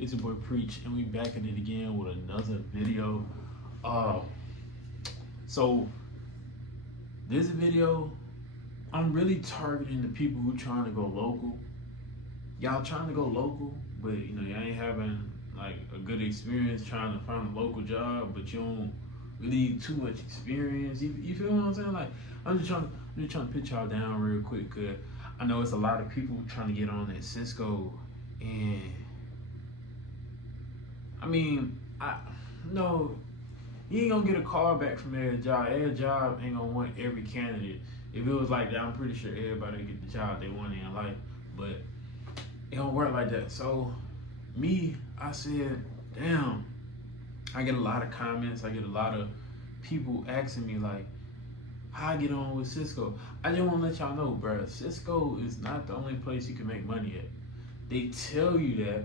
It's your boy Preach, and we back at it again with another video. So this video, I'm really targeting the people who trying to go local. Y'all trying to go local, but y'all ain't having like a good experience trying to find a local job, but you don't really need too much experience. You feel what I'm saying? Like I'm just trying to put y'all down real quick, cause I know it's a lot of people trying to get on at Cisco, and I mean, no, you ain't gonna get a call back from every job. Every job ain't gonna want every candidate. If it was like that, I'm pretty sure everybody would get the job they want in life, but it don't work like that. So I said, damn, I get a lot of comments. I get a lot of people asking me like, how I get on with Cisco. I just want to let y'all know, bro, Cisco is not the only place you can make money at. They tell you that,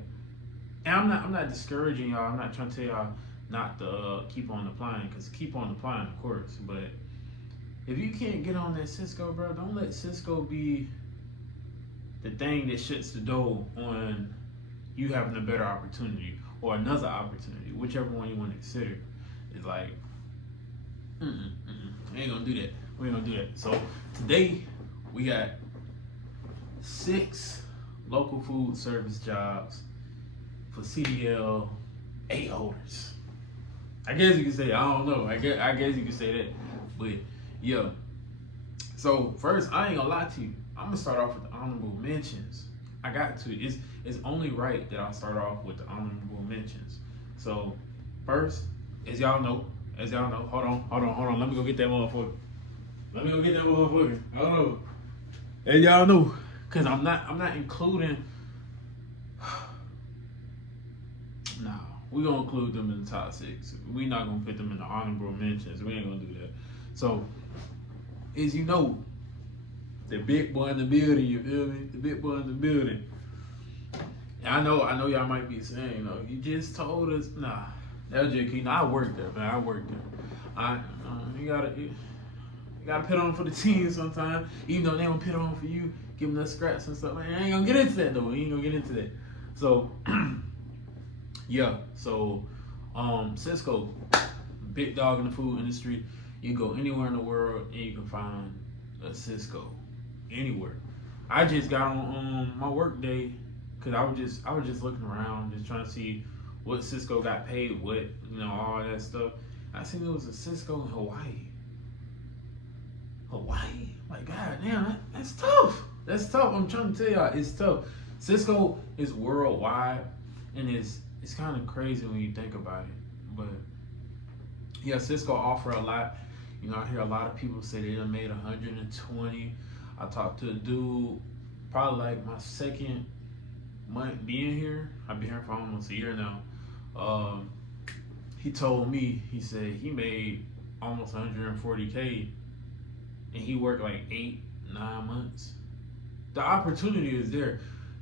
and I'm not discouraging y'all. I'm not trying to tell y'all not to keep on applying, because keep on applying, of course. But if you can't get on that Cisco, bro, don't let Cisco be the thing that shuts the door on you having a better opportunity or another opportunity, whichever one you want to consider. It's like, we ain't gonna do that. We ain't gonna do that. So today we got 6 local food service jobs for CDL A holders. I guess you can say, I don't know. I guess you can say that. But yeah. So first, I ain't gonna lie to you. I'm gonna start off with the honorable mentions. I got to. It's only right that I start off with the honorable mentions. So first, as y'all know, hold on. Let me go get that motherfucker. Hold on. As y'all know, cause I'm not including. Nah, we gonna include them in the top 6. We not gonna put them in the honorable mentions. We ain't gonna do that. So, as you know, the big boy in the building, you feel me? The big boy in the building. And I know y'all might be saying, you just told us. Nah, that was just kidding. I worked there, man. I worked there. You gotta pit on for the team sometimes. Even though they don't pit on for you, give them the scraps and stuff. Man, I ain't gonna get into that though. We ain't gonna get into that. So, yeah. So, Cisco, big dog in the food industry. You can go anywhere in the world and you can find a Cisco anywhere. I just got on my work day because I was just looking around, just trying to see what Cisco got paid, what all that stuff. I seen there was a Cisco in Hawaii. Like, god damn, that's tough. That's tough. I'm trying to tell y'all, it's tough. Cisco is worldwide, and it's kind of crazy when you think about it. But yeah, Cisco offer a lot. I hear a lot of people say they done made 120. I talked to a dude, probably like my second month being here. I've been here for almost a year now. He told me, he said he made almost 140K, and he worked like 8-9 months. The opportunity is there.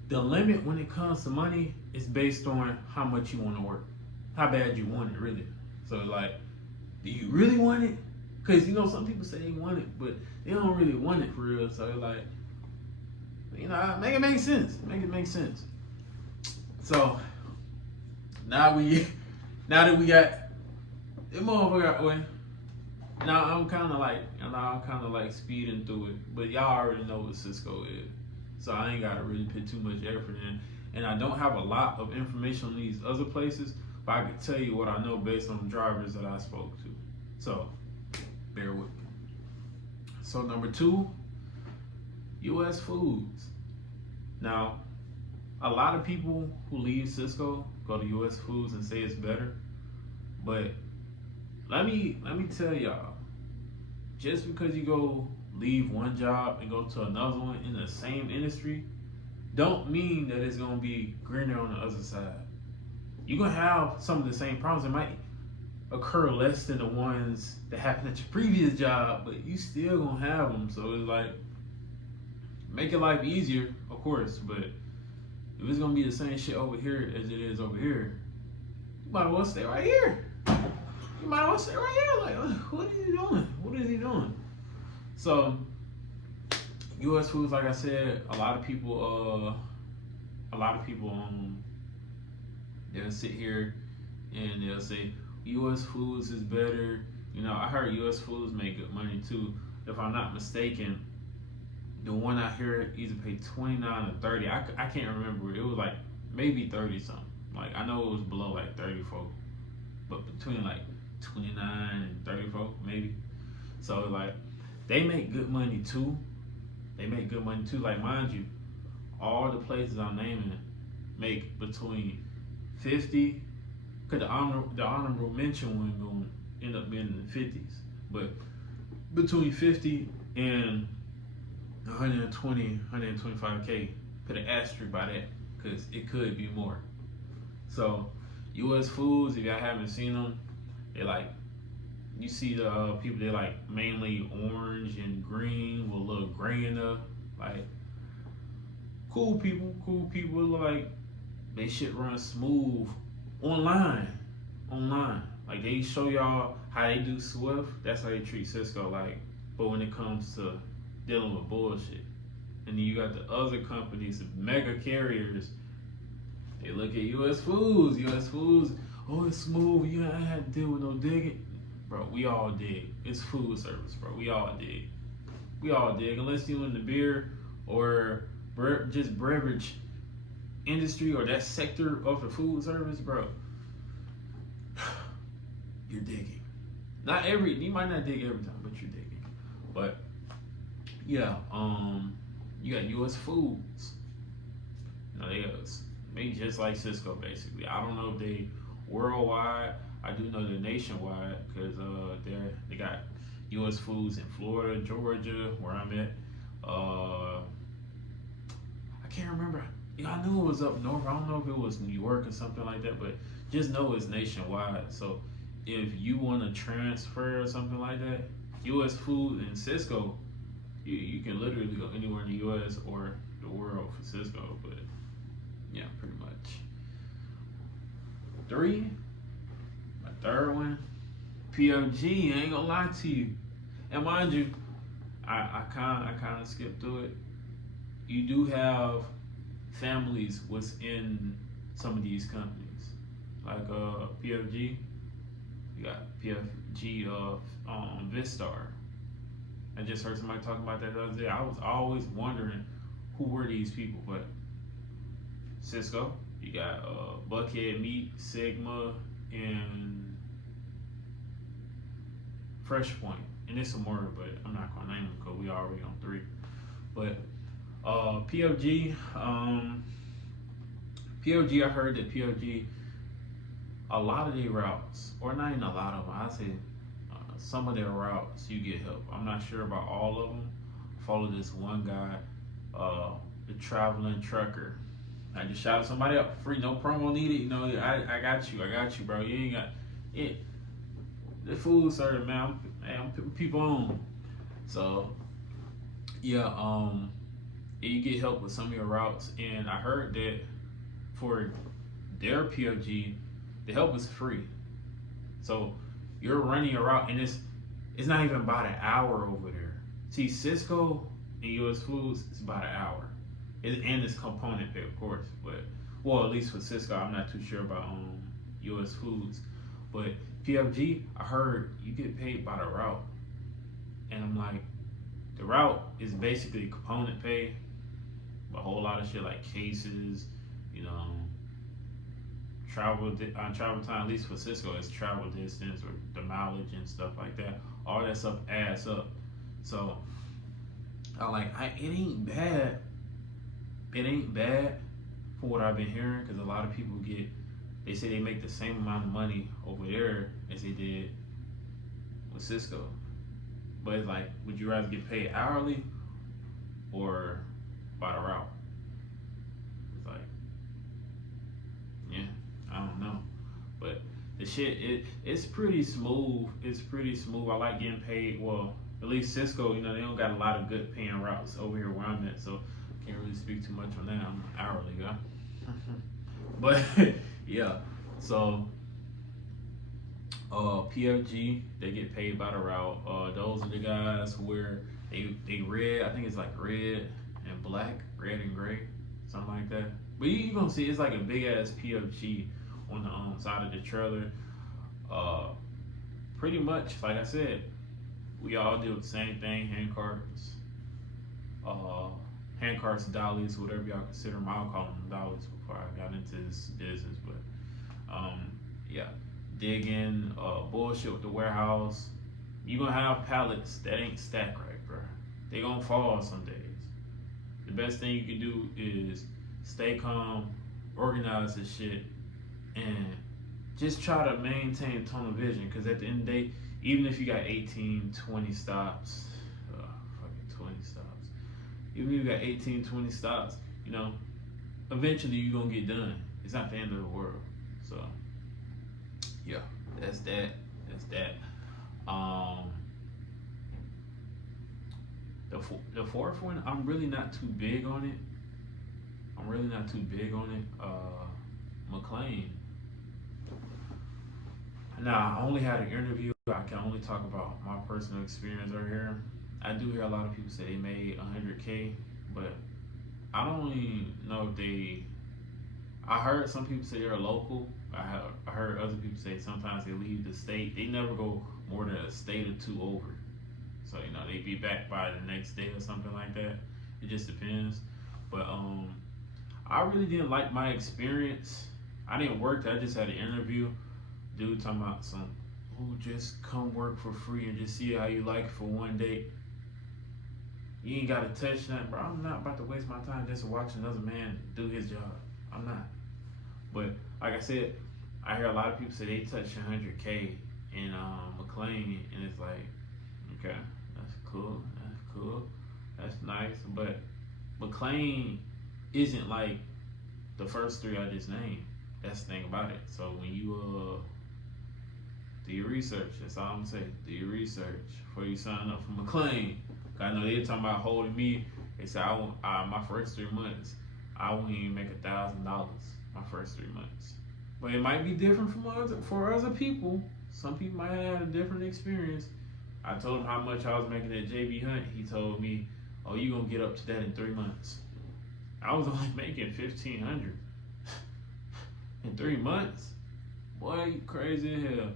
The limit when it comes to money is based on how much you want to work, how bad you want it, really. So like, do you really want it? Because some people say they want it, but they don't really want it for real. So like, make it make sense. Make it make sense. So now that we got this motherfucker out the way, now I'm kind of like speeding through it. But y'all already know what Cisco is, so I ain't gotta really put too much effort in. And I don't have a lot of information on these other places, but I can tell you what I know based on the drivers that I spoke to. So bear with me. So number 2, U.S. Foods. Now, a lot of people who leave Cisco go to U.S. Foods and say it's better, but let me tell y'all, just because you go leave one job and go to another one in the same industry, don't mean that it's gonna be greener on the other side. You're gonna have some of the same problems. It might occur less than the ones that happened at your previous job, but you still gonna have them. So it's like, make your life easier, of course, but if it's gonna be the same shit over here as it is over here, you might as well stay right here. Like, what is he doing? So U.S. Foods, like I said, a lot of people they'll sit here and they'll say U.S. Foods is better. I heard U.S. Foods make good money too. If I'm not mistaken, the one I heard either paid 29 or 30. I can't remember. It was like maybe 30 something. Like I know it was below like 34, but between like 29 and 34 maybe. So like they make good money too. Like mind you, all the places I'm naming make between 50. Cause the honorable mention one gonna end up being in the 50s, but between 50 and 120, 125K. Put an asterisk by that, cause it could be more. So, U.S. Foods, if y'all haven't seen them, they like, you see the people, they like mainly orange and green with a little gray in there. Like, cool people, like, they shit run smooth online. Like, they show y'all how they do Swift, that's how they treat Cisco, like, but when it comes to dealing with bullshit. And then you got the other companies, the mega carriers, they look at U.S. Foods, oh, it's smooth, you ain't had to deal with no digging. Bro, we all dig. It's food service, bro. We all dig. Unless you in the beer or just beverage industry or that sector of the food service, bro, you're digging. You might not dig every time, but you're digging. But yeah, you got U.S. Foods. They made just like Cisco, basically. I don't know if they worldwide. I do know they're nationwide because they got U.S. Foods in Florida, Georgia, where I'm at. I can't remember. I knew it was up north. I don't know if it was New York or something like that, but just know it's nationwide. So if you want to transfer or something like that, U.S. Food and Cisco, you can literally go anywhere in the U.S. or the world for Cisco. But yeah, pretty much. 3. My third one, PFG. I ain't gonna lie to you. And mind you, I kind of skipped through it. You do have families within some of these companies, like PFG. You got PFG Vistar. I just heard somebody talking about that the other day. I was always wondering who were these people, but Cisco. You got Buckhead Meat, Sigma, and Fresh Point. And there's some more, but I'm not gonna name them because we already on 3. But PFG, I heard that PFG, a lot of their routes, or not even a lot of them, I say some of their routes you get help. I'm not sure about all of them. Follow this one guy, the Traveling Trucker. I just shouted somebody up for free, no promo needed. I got you, bro. You ain't got it. The food service, man. I'm putting people on. So yeah, you get help with some of your routes, and I heard that for their PFG, the help is free. So you're running a route, and it's not even about an hour over there. See, Cisco and U.S. Foods, it's about an hour. And it's component pay, of course, but at least for Cisco, I'm not too sure about U.S. Foods, but PFG, I heard you get paid by the route, and I'm like, the route is basically component pay, a whole lot of shit like cases, travel time. At least for Cisco, it's travel distance or the mileage and stuff like that. All that stuff adds up. So it ain't bad. It ain't bad for what I've been hearing, because a lot of people they say they make the same amount of money over there as they did with Cisco. But it's like, would you rather get paid hourly or by the route? It's like, yeah, I don't know. But the shit, it's pretty smooth. I like getting paid. Well, at least Cisco, they don't got a lot of good paying routes over here where I'm at, so can't really speak too much on that. I'm an hourly guy. But yeah, so PFG, they get paid by the route. Those are the guys where they red, I think it's like red and black, red and gray, something like that. But you're gonna see it's like a big ass PFG on the side of the trailer. Pretty much, like I said, we all do the same thing: hand carts, dollies, whatever y'all consider them. I'll call them dollies before I got into this business, but yeah, digging, bullshit with the warehouse. You gonna have pallets that ain't stacked right, bro. They gonna fall some days. The best thing you can do is stay calm, organize this shit, and just try to maintain tunnel vision. Because at the end of the day, even if you got 18, 20 stops, fucking 20 stops, even if you got 18, 20 stops, you know, eventually you're gonna get done. It's not the end of the world. So, yeah, that's that. That's that. The fourth one, I'm really not too big on it. Mclane. Now, I only had an interview. I can only talk about my personal experience right here. I do hear a lot of people say they made 100K, but I don't even know if they. I heard some people say they're local. I heard other people say sometimes they leave the state. They never go more than a state or two over. So, you know, they be back by the next day or something like that. It just depends. But I really didn't like my experience. I didn't work there. I just had an interview. Dude talking about some who just come work for free and just see how you like it for one day. You ain't got to touch nothing, bro. I'm not about to waste my time just to watch another man do his job. I'm not. But like I said, I hear a lot of people say they touch 100K in Mclane, and it's like, okay, that's cool, that's nice. But McLean isn't like the first three I just named. That's the thing about it. So when you do your research, that's all I'm saying. Do your research before you sign up for McLean. I know they're talking about holding me. They said my first 3 months, I won't even make $1,000 my first 3 months. But it might be different for other people. Some people might have a different experience. I told him how much I was making at JB Hunt. He told me, "Oh, you gonna get up to that in 3 months." I was only making $1,500 in 3 months. Boy, you crazy as hell.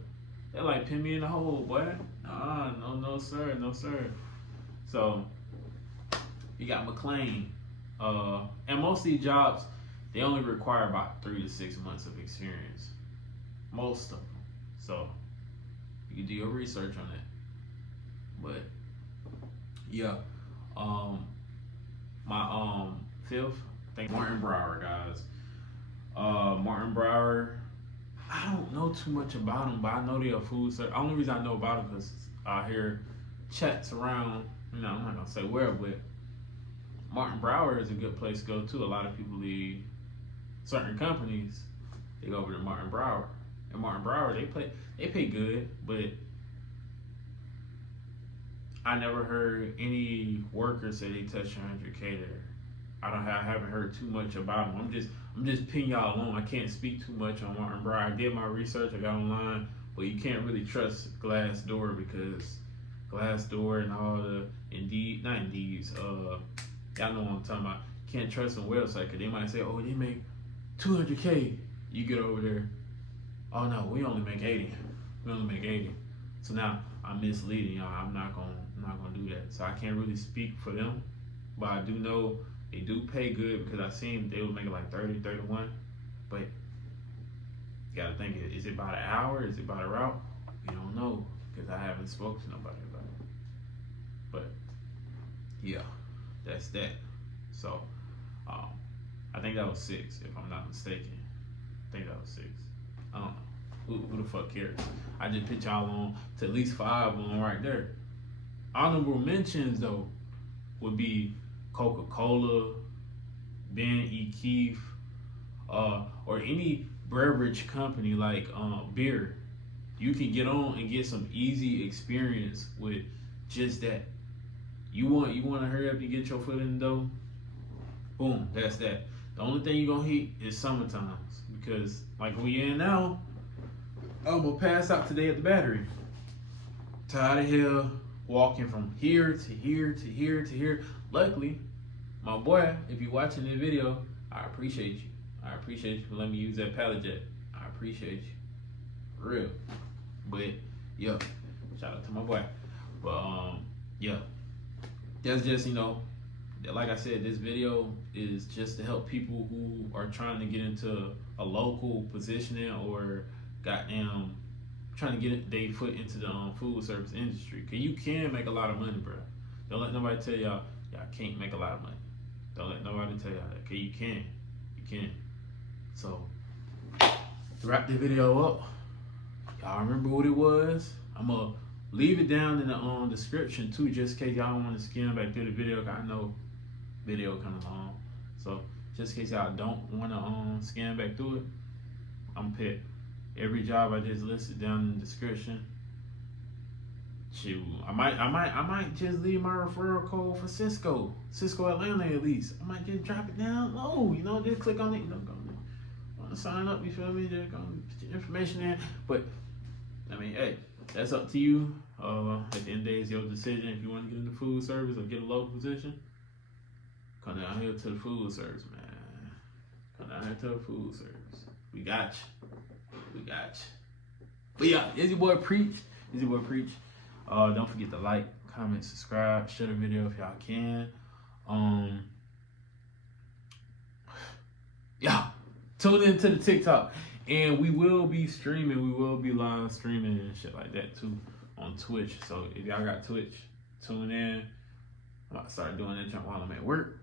They like pin me in the hole, boy. No sir. So you got McLean, and most of these jobs, they only require about 3 to 6 months of experience. Most of them. So you can do your research on that. But yeah, my fifth, I think Martin Brower, guys. Martin Brower, I don't know too much about him, but I know they're a food service. The only reason I know about him because I hear chats around. You know, I'm not gonna say where, but Martin Brower is a good place to go to. A lot of people leave certain companies, they go over to Martin Brower. And Martin Brower, they pay good, but I never heard any workers say they touch 100K there. I haven't heard too much about them. I'm just pinning y'all along. I can't speak too much on Martin Brower. I did my research, I got online, but you can't really trust Glassdoor because Glassdoor and all the Indeeds, y'all know what I'm talking about. Can't trust them website because they might say, oh, they make 200K. You get over there, oh no, we only make 80. So now I'm misleading y'all. I'm not gonna do that. So I can't really speak for them, but I do know they do pay good because I seen they was making like 30, 31. But you gotta think, is it about an hour? Is it about a route? You don't know because I haven't spoken to nobody about it. But yeah, that's that. So I think that was 6, if I'm not mistaken. I think that was 6. I don't know. Who the fuck cares? I just put y'all on to at least 5 of them right there. Honorable mentions though would be Coca-Cola, Ben E. Kieth, or any beverage company like beer. You can get on and get some easy experience with just that. You want to hurry up and get your foot in the door? Boom, that's that. The only thing you're gonna hit is summertime because like we in now, I'm gonna pass out today at the battery. Tired of hell walking from here to here to here to here. Luckily, my boy, if you're watching this video, I appreciate you. I appreciate you for letting me use that pallet jet. I appreciate you. For real. But yeah, shout out to my boy. But yeah. That's just, like I said, this video is just to help people who are trying to get into a local positioning or goddamn trying to get their foot into the food service industry. Cause you can make a lot of money, bro. Don't let nobody tell y'all can't make a lot of money. Don't let nobody tell y'all that. Cause you can. So to wrap the video up, y'all remember what it was? I'm gonna leave it down in the description too, just in case y'all want to skim back through the video. Cause I know video kind of long, so just in case y'all don't want to scan back through it, I'm put every job I just listed down in the description. Shoot, I might just leave my referral code for Cisco Atlanta at least. I might just drop it down low, just click on it. Want to sign up? You feel me? Just go put your information in. But I mean, hey, that's up to you. At the end of the day, it's your decision. If you want to get into food service or get a local position, come down here to the food service, man. Come down here to the food service. We got you. But yeah, it's your boy Preach. Don't forget to like, comment, subscribe, share the video if y'all can. Yeah, tune into the TikTok. And we will be streaming. We will be live streaming and shit like that too on Twitch. So if y'all got Twitch, tune in. I'm about to start doing that jump while I'm at work.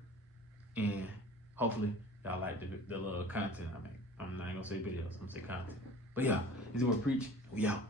And hopefully y'all like the little content I make. I'm not gonna say videos, I'm gonna say content. But yeah, it's your boy Preach. We out.